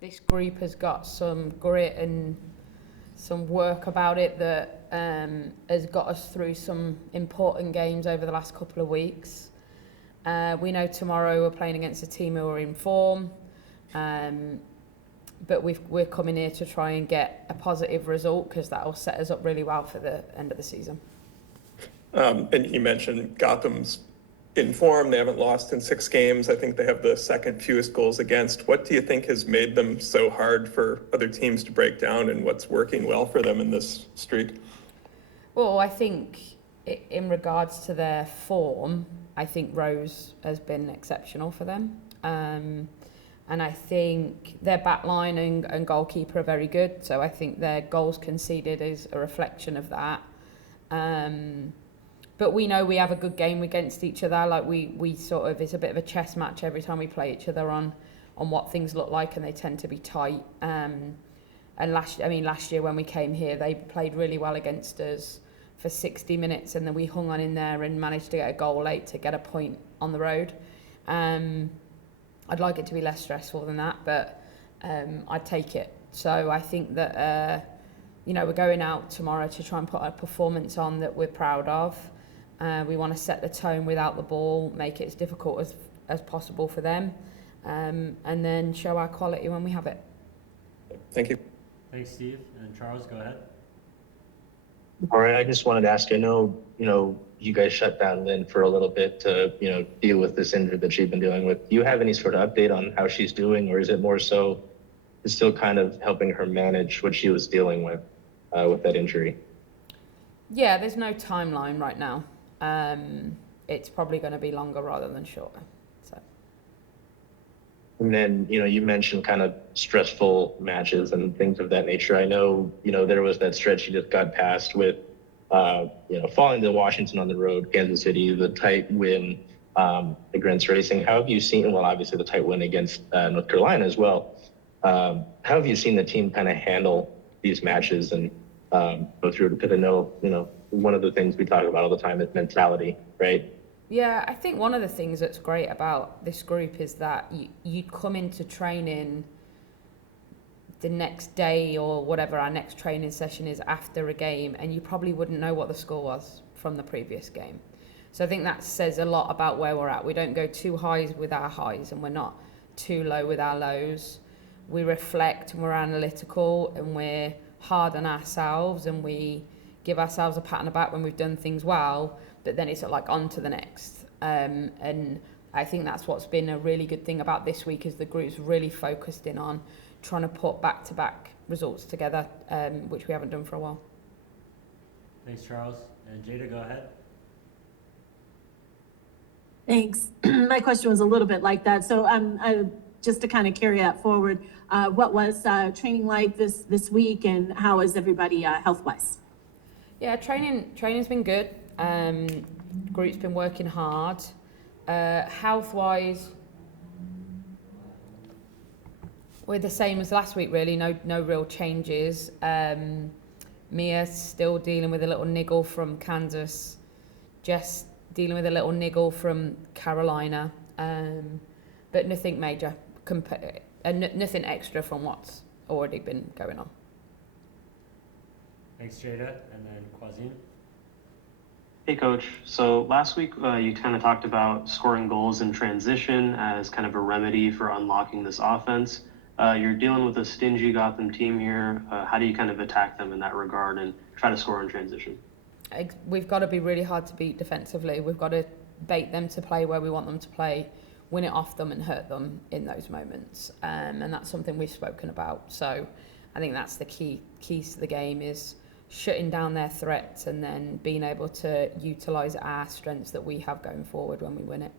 this group has got some grit and some work about it that has got us through some important games over the last couple of weeks. We know tomorrow we're playing against a team who are in form, but we're coming here to try and get a positive result because that will set us up really well for the end of the season. And you mentioned Gotham's in form. They haven't lost in 6 games. I think they have the second fewest goals against. What do you think has made them so hard for other teams to break down, and what's working well for them in this streak? Well, I think in regards to their form, I think Rose has been exceptional for them. And I think their backline and goalkeeper are very good. So I think their goals conceded is a reflection of that. But we know we have a good game against each other. Like we sort of, it's a bit of a chess match every time we play each other on what things look like, and they tend to be tight. And last year when we came here, they played really well against us for 60 minutes, and then we hung on in there and managed to get a goal late to get a point on the road. I'd like it to be less stressful than that, but I'd take it. So I think that we're going out tomorrow to try and put a performance on that we're proud of. We want to set the tone without the ball, make it as difficult as possible for them, and then show our quality when we have it. Thank you. Thanks, Steve. And Charles, go ahead. All right, I just wanted to ask, I know, you guys shut down Lynn for a little bit to, deal with this injury that she's been dealing with. Do you have any sort of update on how she's doing, or is it more so it's still kind of helping her manage what she was dealing with that injury? Yeah, there's no timeline right now. It's probably going to be longer rather than shorter. So. And then, you mentioned kind of stressful matches and things of that nature. I know, there was that stretch you just got past with, falling to Washington on the road, Kansas City, the tight win against Racing. How have you seen, well, obviously the tight win against North Carolina as well. How have you seen the team kind of handle these matches and go through? Because I know, one of the things we talk about all the time is mentality, right? Yeah, I think one of the things that's great about this group is that you come into training the next day or whatever our next training session is after a game, and you probably wouldn't know what the score was from the previous game. So I think that says a lot about where we're at. We don't go too high with our highs, and we're not too low with our lows. We reflect and we're analytical, and we're hard on ourselves, and we give ourselves a pat on the back when we've done things well, but then it's like on to the next. And I think that's what's been a really good thing about this week, is the group's really focused in on trying to put back-to-back results together, which we haven't done for a while. Thanks, Charles. And Jada, go ahead. Thanks. My question was a little bit like that. So just to kind of carry that forward, what was training like this week, and how is everybody health-wise? Yeah, training's been good. Group's been working hard. Health-wise, we're the same as last week, really. No real changes. Mia's still dealing with a little niggle from Kansas. Jess dealing with a little niggle from Carolina. But nothing major. Nothing extra from what's already been going on. Thanks, Jada. And then Quazim. Hey, Coach. So last week you kind of talked about scoring goals in transition as kind of a remedy for unlocking this offense. You're dealing with a stingy Gotham team here. How do you kind of attack them in that regard and try to score in transition? We've got to be really hard to beat defensively. We've got to bait them to play where we want them to play, win it off them and hurt them in those moments. And that's something we've spoken about. So I think that's the keys to the game, is shutting down their threats and then being able to utilise our strengths that we have going forward when we win it.